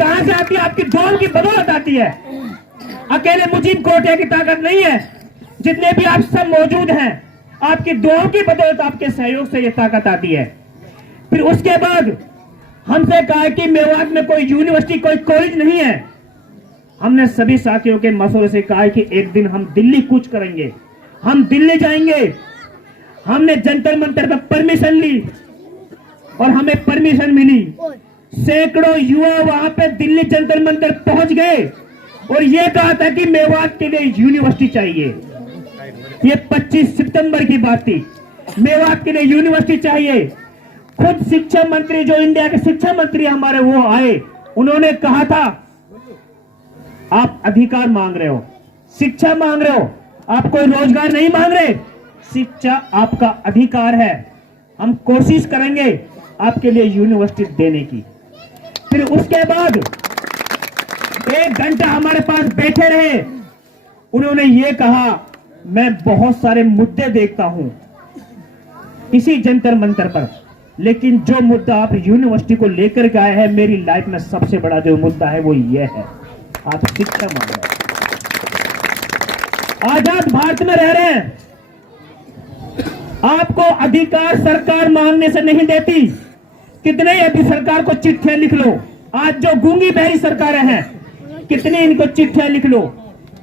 कहां से आती है? आपकी दुआओं की बदौलत आती है। अकेले मुजीब कोटे की ताकत नहीं है, जितने भी आप सब मौजूद हैं, आपकी दुआओं की बदौलत, आपके सहयोग से ये ताकत आती है। फिर उसके बाद हमसे कहा कि मेवात में कोई यूनिवर्सिटी, कोई कॉलेज नहीं है। हमने सभी साथियों के मशवरे से कहा कि एक दिन हम दिल्ली कूच करेंगे, हम दिल्ली जाएंगे। हमने जंतर मंतर पर परमिशन ली और हमें परमिशन मिली। सैकड़ों युवा वहां पे दिल्ली जंतर मंतर पहुंच गए और ये कहा था कि मेवात के लिए यूनिवर्सिटी चाहिए। ये 25 सितंबर की बात थी। मेवात के लिए यूनिवर्सिटी चाहिए। खुद शिक्षा मंत्री, जो इंडिया के शिक्षा मंत्री हमारे, वो आए, उन्होंने कहा था आप अधिकार मांग रहे हो, शिक्षा मांग रहे हो, आप कोई रोजगार नहीं मांग रहे, शिक्षा आपका अधिकार है, हम कोशिश करेंगे आपके लिए यूनिवर्सिटी देने की। फिर उसके बाद 1 घंटा हमारे पास बैठे रहे। उन्होंने ये कहा मैं बहुत सारे मुद्दे देखता हूं इसी जंतर मंतर पर, लेकिन जो मुद्दा आप यूनिवर्सिटी को लेकर के आए हैं, मेरी लाइफ में सबसे बड़ा जो मुद्दा है वो ये है, आप शिक्षा मांग रहे हैं। आजाद भारत में रह रहे हैं, आपको अधिकार सरकार मांगने से नहीं देती। कितने अभी सरकार को चिट्ठियां लिख लो, आज जो गूंगी बहरी सरकारें हैं, कितनी इनको चिट्ठियां लिख लो,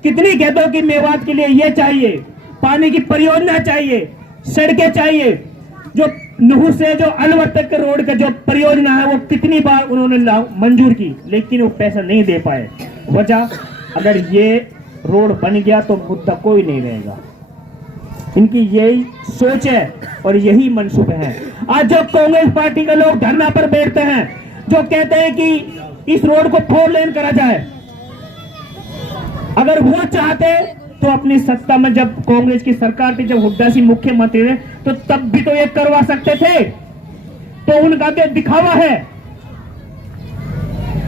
कितनी कह दो कि मेवात के लिए ये चाहिए, पानी की परियोजना चाहिए, सड़कें चाहिए। जो नुहू से जो अलवर तक के रोड का जो परियोजना है, वो कितनी बार उन्होंने मंजूर की, लेकिन वो पैसा नहीं दे पाए। वजह, अगर ये रोड बन गया तो मुद्दा कोई नहीं रहेगा। इनकी यही सोच है और यही मंसूबे हैं। आज जो कांग्रेस पार्टी के लोग धरना पर बैठते हैं, जो कहते हैं कि इस रोड को 4 लेन करा जाए, अगर वो चाहते तो अपनी सत्ता में, जब कांग्रेस की सरकार थी, जब हुड्डा सिंह मुख्यमंत्री थे, तो तब भी तो ये करवा सकते थे। तो उनका तो दिखावा है।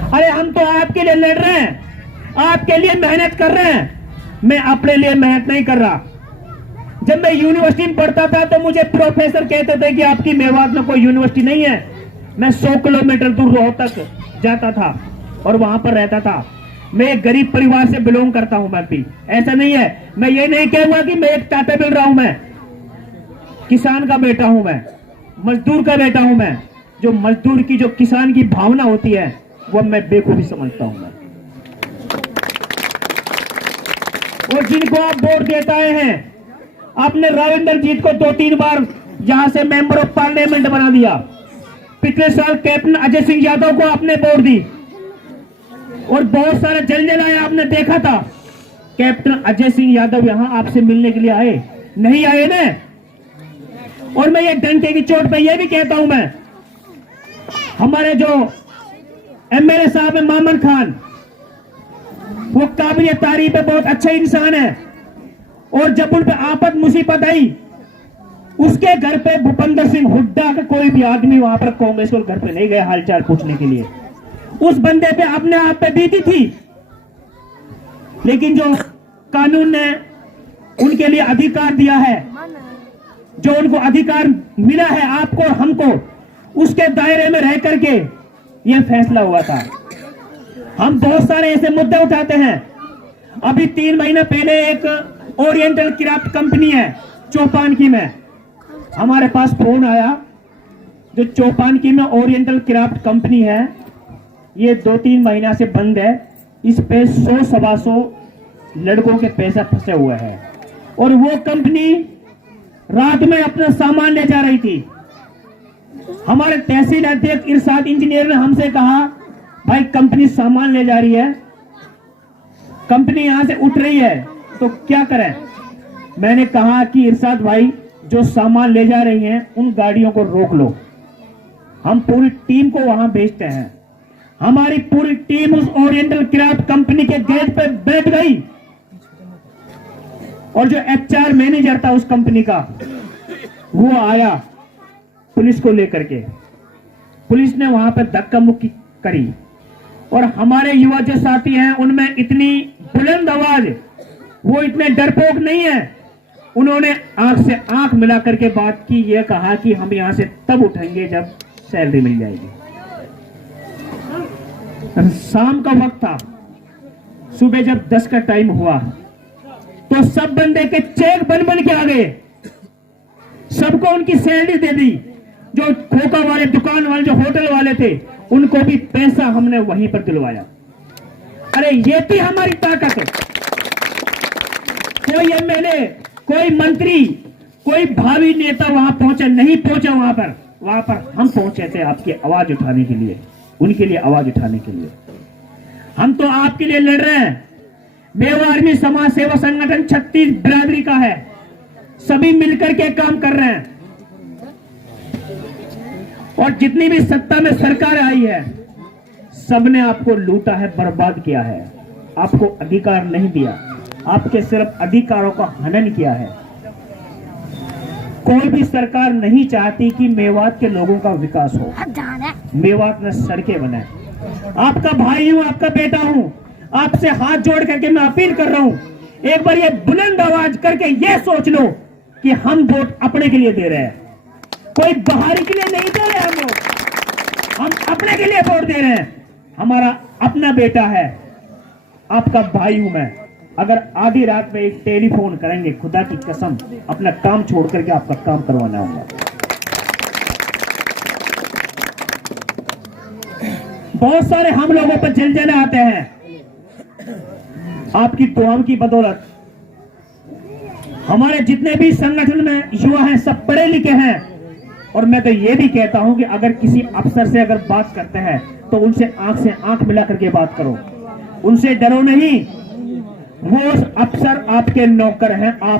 अरे हम तो आपके लिए लड़ रहे हैं, आपके लिए मेहनत कर रहे हैं। मैं अपने लिए मेहनत नहीं कर रहा। जब मैं यूनिवर्सिटी में पढ़ता था तो मुझे प्रोफेसर कहते थे कि आपकी मेवात में कोई यूनिवर्सिटी नहीं है। मैं 100 किलोमीटर दूर रोहतक जाता था और वहां पर रहता था। मैं एक गरीब परिवार से बिलोंग करता हूं। मैं भी ऐसा नहीं है, मैं ये नहीं कहूंगा कि मैं एक टाटा मिल रहा हूं। मैं किसान का बेटा हूं, मैं मजदूर का बेटा हूं। मैं जो मजदूर की, जो किसान की भावना होती है, वो मैं बेखूबी समझता हूं। मैं और जिनको आप वोट देते आए हैं, आपने राविंदर जीत को 2-3 बार यहां से मेंबर ऑफ पार्लियामेंट बना दिया। पिछले साल कैप्टन अजय सिंह यादव को आपने वोट दी और बहुत सारे जलजल आए, आपने देखा था। कैप्टन अजय सिंह यादव यहां आपसे मिलने के लिए आए, नहीं आए ना? और मैं ये डंके की चोट पे ये भी कहता हूं, मैं हमारे जो एमएलए साहब है मामन खान, वो काबिल तारीफ है, बहुत अच्छे इंसान है। और जब उन पे आफत मुसीबत आई, उसके घर पे भूपेंद्र सिंह हुड्डा का कोई भी आदमी वहां पर कांग्रेस को घर पे नहीं गया हालचाल पूछने के लिए। उस बंदे पे अपने आप पे बीती थी, लेकिन जो कानून ने उनके लिए अधिकार दिया है, जो उनको अधिकार मिला है आपको और हमको, उसके दायरे में रह करके यह फैसला हुआ था। हम बहुत सारे ऐसे मुद्दे उठाते हैं। अभी 3 महीने पहले एक ओरिएंटल क्राफ्ट कंपनी है चौपानकी में, हमारे पास फोन आया। जो चौपानकी में ओरिएंटल क्राफ्ट कंपनी है, ये 2-3 महीना से बंद है। इस पे 100-125 लड़कों के पैसा फंसे हुए हैं और वो कंपनी रात में अपना सामान ले जा रही थी। हमारे तहसील अध्यक्ष इरशाद इंजीनियर ने हमसे कहा, भाई कंपनी सामान ले जा रही है, कंपनी यहां से उठ रही है, तो क्या करें? मैंने कहा कि इरशाद भाई, जो सामान ले जा रही हैं उन गाड़ियों को रोक लो। हम पूरी टीम को वहां भेजते हैं। हमारी पूरी टीम उस ओरिएंटल क्राफ्ट कंपनी के गेट पे बैठ गई और जो एचआर मैनेजर था उस कंपनी का, वो आया पुलिस को लेकर के। पुलिस ने वहां पर धक्का मुक्की करी और हमारे युवा जो साथी हैं उनमें इतनी बुलंद आवाज, वो इतने डरपोक नहीं है। उन्होंने आंख से आंख मिला करके बात की, ये कहा कि हम यहां से तब उठेंगे जब सैलरी मिल जाएगी। शाम का वक्त था, सुबह जब 10 का टाइम हुआ तो सब बंदे के चेक बन बन के आ गए, सबको उनकी सैलरी दे दी। जो खोखा वाले, दुकान वाले, जो होटल वाले थे, उनको भी पैसा हमने वहीं पर दिलवाया। अरे ये थी हमारी ताकत। कोई एमएलए, कोई मंत्री, कोई भावी नेता वहां पहुंचा नहीं, पहुंचा वहां पर हम पहुंचे थे आपकी आवाज उठाने के लिए, उनके लिए आवाज उठाने के लिए। हम तो आपके लिए लड़ रहे हैं। मेवा आर्मी समाज सेवा संगठन 36 बिरादरी का है, सभी मिलकर के काम कर रहे हैं। और जितनी भी सत्ता में सरकार आई है, सबने आपको लूटा है, बर्बाद किया है, आपको अधिकार नहीं दिया, आपके सिर्फ अधिकारों का हनन किया है। कोई भी सरकार नहीं चाहती कि मेवात के लोगों का विकास हो, मेवात में सड़कें बने। आपका भाई हूं, आपका बेटा हूं, आपसे हाथ जोड़ करके मैं अपील कर रहा हूं, एक बार ये बुलंद आवाज करके ये सोच लो कि हम वोट अपने के लिए दे रहे हैं, कोई बाहरी के लिए नहीं दे रहे। हम अपने के लिए वोट दे रहे हैं। हमारा अपना बेटा है, आपका भाई हूं मैं। अगर आधी रात में एक टेलीफोन करेंगे, खुदा की कसम अपना काम छोड़ करके आपका काम करवाना होगा। बहुत सारे हम लोगों पर जलजले आते हैं, आपकी दुआओं की बदौलत। हमारे जितने भी संगठन में युवा हैं, सब पढ़े लिखे हैं। और मैं तो ये भी कहता हूं कि अगर किसी अफसर से अगर बात करते हैं तो उनसे आंख से आंख मिला करके बात करो, उनसे डरो नहीं। वो अफसर आपके नौकर हैं, आप